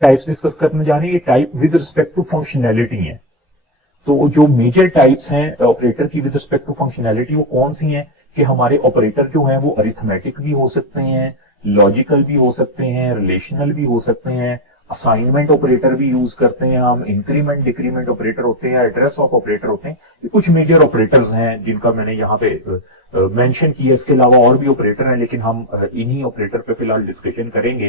Types discuss करने जा रहे हैं, ये type with respect to functionality है। तो जो मेजर टाइप्स हैं ऑपरेटर की विद रिस्पेक्ट टू फंक्शनैलिटी वो कौन सी हैं कि हमारे ऑपरेटर जो हैं वो अरिथमेटिक भी हो सकते हैं, लॉजिकल भी हो सकते हैं, रिलेशनल भी हो सकते हैं, असाइनमेंट ऑपरेटर भी यूज करते हैं हम, इंक्रीमेंट डिक्रीमेंट ऑपरेटर होते हैं, एड्रेस ऑफ ऑपरेटर होते हैं। ये कुछ मेजर ऑपरेटर्स हैं जिनका मैंने यहाँ पे मेंशन किया। इसके अलावा और भी ऑपरेटर हैं लेकिन हम इन्हीं ऑपरेटर पे फिलहाल डिस्कशन करेंगे।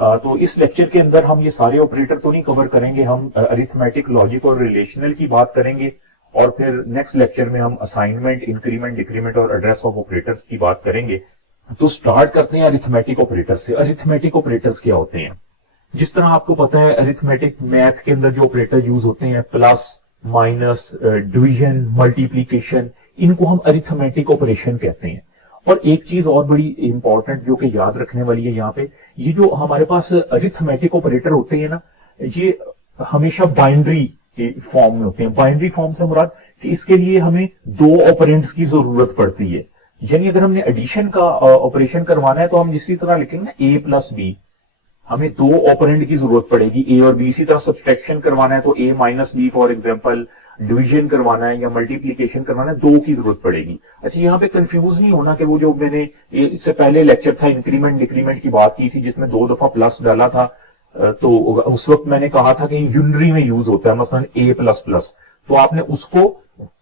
तो इस लेक्चर के अंदर हम ये सारे ऑपरेटर तो नहीं कवर करेंगे, हम अरिथमेटिक, लॉजिक और रिलेशनल की बात करेंगे और फिर नेक्स्ट लेक्चर में हम असाइनमेंट, इंक्रीमेंट, डिक्रीमेंट और एड्रेस ऑफ ऑपरेटर्स की बात करेंगे। तो स्टार्ट करते हैं अरिथमेटिक ऑपरेटर से। अरिथमेटिक ऑपरेटर्स क्या होते हैं? जिस तरह आपको पता है अरिथमेटिक मैथ के अंदर जो ऑपरेटर यूज होते हैं, प्लस, माइनस, डिवीजन, मल्टीप्लीकेशन, इनको हम अरिथमेटिक ऑपरेशन कहते हैं। और एक चीज और बड़ी इंपॉर्टेंट जो कि याद रखने वाली है यहाँ पे, ये जो हमारे पास अरिथमेटिक ऑपरेटर होते हैं ना, ये हमेशा बाइनरी फॉर्म में होते हैं। बाइनरी फॉर्म से मुराद कि इसके लिए हमें दो ऑपरेंड्स की जरूरत पड़ती है। यानी अगर हमने एडिशन का ऑपरेशन करवाना है तो हम इसी तरह लिखेंगे ना ए प्लस बी, हमें दो ऑपरेंड की जरूरत पड़ेगी, ए और बी। इसी तरह सब्सट्रैक्शन करवाना है तो A minus B for example, division करवाना है या मल्टीप्लीकेशन करवाना है, दो की जरूरत पड़ेगी। अच्छा, यहाँ पे कंफ्यूज नहीं होना कि वो जो मैंने इससे पहले लेक्चर था इंक्रीमेंट डिक्रीमेंट की बात की थी जिसमें 2 दफा प्लस डाला था, तो उस वक्त मैंने कहा था कि यूनरी में यूज होता है, मसलन ए प्लस प्लस, तो आपने उसको,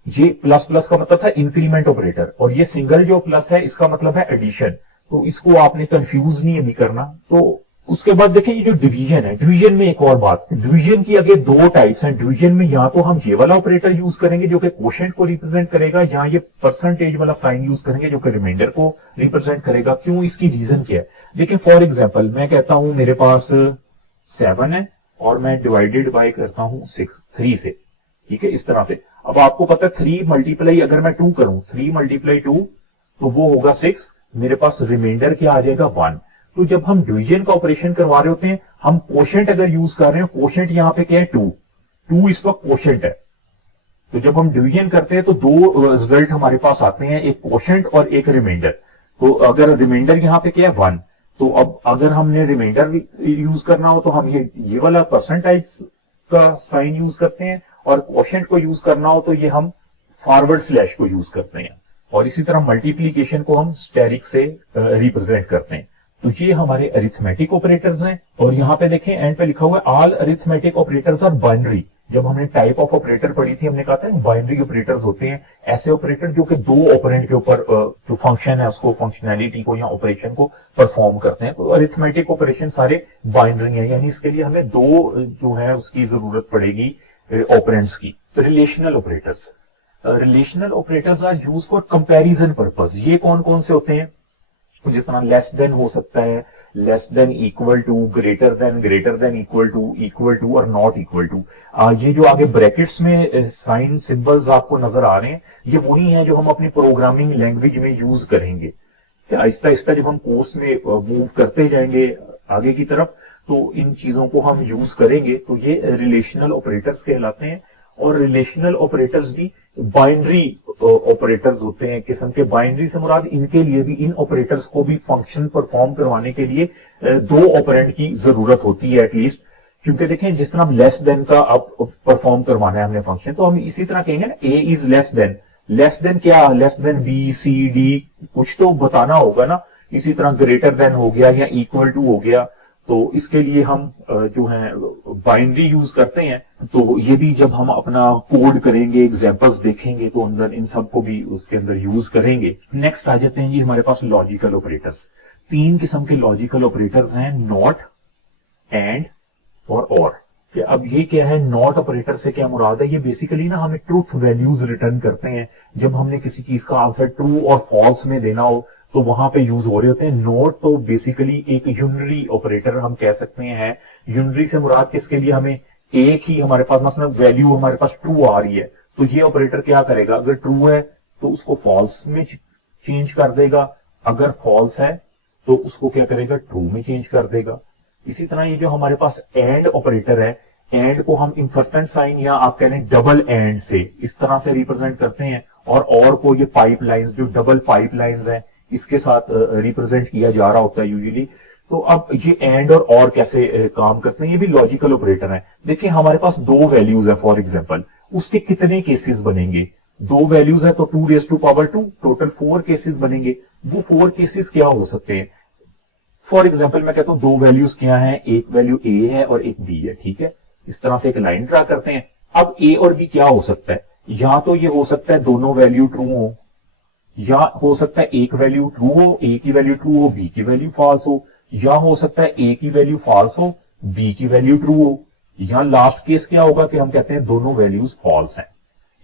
ये प्लस प्लस का मतलब था इंक्रीमेंट ऑपरेटर और ये सिंगल जो प्लस है इसका मतलब है एडिशन, तो इसको आपने कंफ्यूज नहीं अभी करना। तो उसके बाद देखें ये जो डिवीजन है, डिवीजन में एक और बात, डिवीजन की आगे दो टाइप्स हैं। डिवीजन में या तो हम ये वाला ऑपरेटर यूज करेंगे जो कि क्वोशेंट को रिप्रेजेंट करेगा, या ये परसेंटेज वाला साइन यूज करेंगे जो कि रिमाइंडर को रिप्रेजेंट करेगा। क्यों? इसकी रीजन क्या है? देखिए फॉर एग्जांपल मैं कहता हूं मेरे पास 7 है और मैं डिवाइडेड बाय करता हूं 3 से, ठीक है, इस तरह से। अब आपको पता है 3 मल्टीप्लाई अगर मैं 2 करूं, 3 मल्टीप्लाई 2 तो वो होगा 6, मेरे पास रिमाइंडर क्या आ जाएगा 1। तो जब हम डिवीजन का ऑपरेशन करवा रहे होते हैं, हम कोशेंट अगर यूज कर रहे हैं, कोशेंट यहां पे क्या है 2 इस वक्त कोशेंट है। तो जब हम डिवीजन करते हैं तो दो रिजल्ट हमारे पास आते हैं, एक कोशेंट और एक रिमाइंडर। तो अगर रिमाइंडर यहां पे क्या है 1, तो अब अगर हमने रिमाइंडर यूज करना हो तो हम ये वाला परसेंटाइज का साइन यूज करते हैं, और कोशेंट को यूज करना हो तो ये हम फॉरवर्ड स्लैश को यूज करते हैं, और इसी तरह मल्टीप्लीकेशन को हम स्टेरिक से रिप्रेजेंट करते हैं। तो ये हमारे अरिथमेटिक ऑपरेटर्स हैं। और यहां पे देखें एंड पे लिखा हुआ है all arithmetic operators are binary. जब हमने टाइप ऑफ ऑपरेटर पढ़ी थी हमने कहा था बाइनरी ऑपरेटर्स होते हैं ऐसे ऑपरेटर जो कि दो ऑपरेंड के ऊपर जो फंक्शन है उसको, फंक्शनैलिटी को या ऑपरेशन को परफॉर्म करते हैं। तो अरिथमेटिक ऑपरेशन सारे बाइनरी हैं, यानी इसके लिए हमें दो जो है उसकी जरूरत पड़ेगी ऑपरेंड्स की। Relational operators, relational operators are use for comparison purpose. ये कौन कौन से होते हैं? जिस तरह लेस देन हो सकता है, less than equal to, greater than equal to और नॉट इक्वल टू। ये जो आगे ब्रैकेट्स में साइन सिंबल्स आपको नजर आ रहे हैं ये वही हैं जो हम अपनी प्रोग्रामिंग लैंग्वेज में यूज करेंगे। आहिस्ता आहिस्ता जब हम कोर्स में मूव करते जाएंगे आगे की तरफ तो इन चीजों को हम यूज करेंगे। तो ये रिलेशनल ऑपरेटर्स कहलाते हैं। और रिलेशनल ऑपरेटर्स भी बाइनरी ऑपरेटर्स होते हैं किस्म के। बाइनरी से मुराद इनके लिए भी, इन ऑपरेटर्स को भी फंक्शन परफॉर्म करवाने के लिए दो ऑपरेंड की जरूरत होती है एटलीस्ट। क्योंकि देखें जिस तरह लेस देन का अब परफॉर्म करवाना है हमने फंक्शन, तो हम इसी तरह कहेंगे ना A is less than. Less than क्या? Less than B, C, D, कुछ तो बताना होगा ना। इसी तरह ग्रेटर देन हो गया या इक्वल टू हो गया। तो इसके लिए हम जो है बाइनरी यूज करते हैं। तो ये भी जब हम अपना कोड करेंगे, एग्जांपल्स देखेंगे तो अंदर इन सब को भी उसके अंदर यूज करेंगे। नेक्स्ट आ जाते हैं जी हमारे पास लॉजिकल ऑपरेटर्स। 3 किस्म के लॉजिकल ऑपरेटर्स हैं, नॉट, एंड और। अब ये क्या है? नॉट ऑपरेटर से क्या मुराद है? ये बेसिकली ना हमें ट्रूथ वैल्यूज रिटर्न करते हैं। जब हमने किसी चीज का आंसर ट्रू और फॉल्स में देना हो तो वहां पे यूज हो रहे होते हैं। नोट तो बेसिकली एक यूनरी ऑपरेटर हम कह सकते हैं। यूनरी से मुराद किसके लिए? हमें एक ही हमारे पास मसलन वैल्यू हमारे पास ट्रू आ रही है तो ये ऑपरेटर क्या करेगा? अगर ट्रू है तो उसको फॉल्स में चेंज कर देगा, अगर फॉल्स है तो उसको क्या करेगा? ट्रू में चेंज कर देगा। इसी तरह ये जो हमारे पास एंड ऑपरेटर है, एंड को हम इम्परसेंट साइन या आप कह रहे हैं डबल एंड से इस तरह से रिप्रेजेंट करते हैं। और को ये पाइपलाइंस, जो डबल पाइपलाइंस हैं इसके साथ रिप्रेजेंट किया जा रहा होता है यूजुअली। तो अब ये एंड और कैसे काम करते हैं, ये भी लॉजिकल ऑपरेटर है। देखिए हमारे पास दो वैल्यूज है फॉर एग्जांपल, उसके कितने केसेस बनेंगे, दो वैल्यूज है तो 2⁻², टोटल 4 केसेस बनेंगे। वो 4 केसेस क्या हो सकते हैं, फॉर एग्जाम्पल मैं कहता हूं दो वैल्यूज क्या है, एक वैल्यू ए है और एक बी है, ठीक है। इस तरह से एक लाइन ड्रा करते हैं। अब ए और बी क्या हो सकता है, या तो ये हो सकता है दोनों वैल्यू ट्रू हो, या हो सकता है एक वैल्यू ट्रू हो, ए की वैल्यू ट्रू हो, बी की वैल्यू फॉल्स हो, या हो सकता है ए की वैल्यू फॉल्स हो, बी की वैल्यू ट्रू हो। यहां लास्ट केस क्या होगा कि हम कहते हैं दोनों वैल्यूज फॉल्स हैं,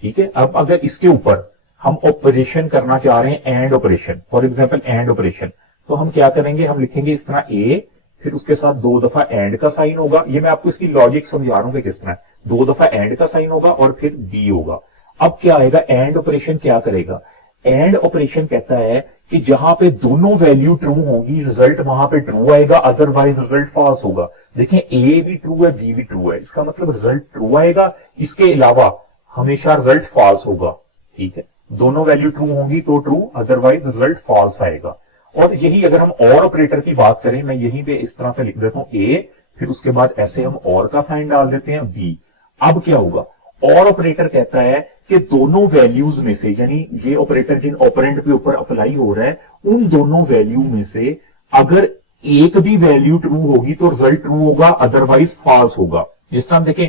ठीक है। अब अगर इसके ऊपर हम ऑपरेशन करना चाह रहे हैं, and operation, for example and operation, तो हम क्या करेंगे, हम लिखेंगे इस तरह ए, फिर उसके साथ 2 दफा एंड का साइन होगा। ये मैं आपको इसकी लॉजिक समझा रहा हूं कि किस तरह, 2 दफा एंड का साइन होगा और फिर बी होगा। अब क्या आएगा, एंड ऑपरेशन क्या करेगा, एंड ऑपरेशन कहता है कि जहां पे दोनों वैल्यू ट्रू होंगी रिजल्ट वहां पे ट्रू आएगा, अदरवाइज रिजल्ट फॉल्स होगा। देखें ए भी ट्रू है, बी भी ट्रू है, इसका मतलब रिजल्ट ट्रू आएगा, इसके अलावा हमेशा रिजल्ट फॉल्स होगा, ठीक है। दोनों वैल्यू ट्रू होंगी तो ट्रू, अदरवाइज रिजल्ट फॉल्स आएगा। और यही अगर हम और ऑपरेटर की बात करें, मैं यहीं पे इस तरह से लिख देता हूं ए, फिर उसके बाद ऐसे हम और का साइन डाल देते हैं बी। अब क्या होगा, और ऑपरेटर कहता है कि दोनों वैल्यूज में से, यानी ये ऑपरेटर जिन ऑपरेंड के ऊपर अप्लाई हो रहा है, उन दोनों वैल्यू में से अगर एक भी वैल्यू ट्रू होगी तो रिजल्ट ट्रू होगा, अदरवाइज फॉल्स होगा। जिस तरह देखें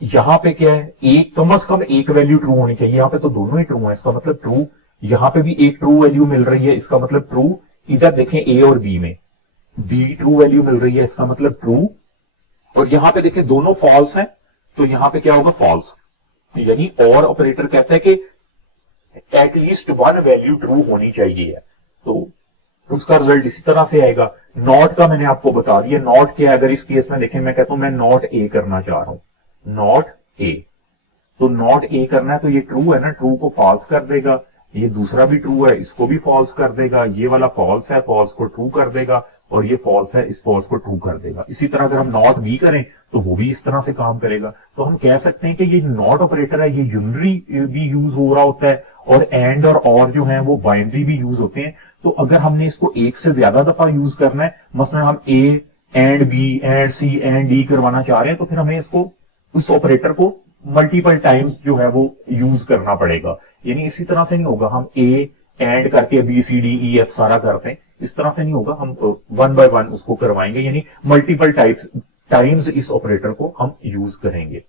यहां पे क्या है, एक कम से कम एक वैल्यू ट्रू होनी चाहिए, यहां पे तो दोनों ही ट्रू है, इसका मतलब ट्रू। यहां पे भी एक ट्रू वैल्यू मिल रही है, इसका मतलब ट्रू। इधर देखें ए और बी में बी ट्रू वैल्यू मिल रही है, इसका मतलब ट्रू। और यहां पे देखें दोनों फॉल्स हैं, तो यहां पे क्या होगा, फॉल्स। यानी और ऑपरेटर कहता है कि एटलीस्ट वन वैल्यू ट्रू होनी चाहिए, तो उसका रिजल्ट इसी तरह से आएगा। नॉट का मैंने आपको बता दिया, नॉट क्या है, अगर इस केस में देखें मैं कहता हूं मैं नॉट ए करना चाह रहा हूं, नॉट ए, तो नॉट ए करना है तो ये ट्रू है ना, ट्रू को फॉल्स कर देगा, ये दूसरा भी ट्रू है, इसको भी फॉल्स कर देगा, ये वाला फॉल्स है, फॉल्स को ट्रू कर देगा, और ये फॉल्स है, इस फॉल्स को ट्रू कर देगा। इसी तरह अगर हम नॉट बी करें तो वो भी इस तरह से काम करेगा। तो हम कह सकते हैं कि ये नॉट ऑपरेटर है, ये यूनरी भी यूज हो रहा होता है, और एंड और जो है वो बाइनरी भी यूज होते हैं। तो अगर हमने इसको एक से ज्यादा दफा यूज करना है, मसलन हम A and B and C and D करवाना चाह रहे हैं, तो फिर हमें इसको, उस ऑपरेटर को मल्टीपल टाइम्स जो है वो यूज करना पड़ेगा। यानी इसी तरह से नहीं होगा हम ए एंड करके B C D E F सारा करते हैं, इस तरह से नहीं होगा, हम 1 बाय 1 उसको करवाएंगे, यानी मल्टीपल टाइम्स इस ऑपरेटर को हम यूज करेंगे।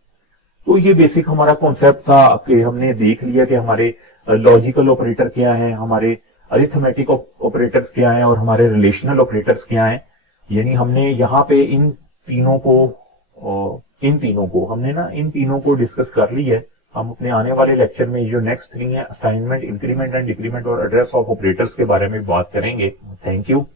तो ये बेसिक हमारा कॉन्सेप्ट था कि हमने देख लिया कि हमारे लॉजिकल ऑपरेटर क्या है, हमारे अरिथमेटिक ऑपरेटर्स क्या है, और हमारे रिलेशनल ऑपरेटर्स क्या है। यानी हमने यहाँ पे इन तीनों को डिस्कस कर ली है। हम अपने आने वाले लेक्चर में जो नेक्स्ट 3 है, असाइनमेंट, इंक्रीमेंट एंड डिक्रीमेंट और एड्रेस ऑफ ऑपरेटर्स के बारे में बात करेंगे। Thank you.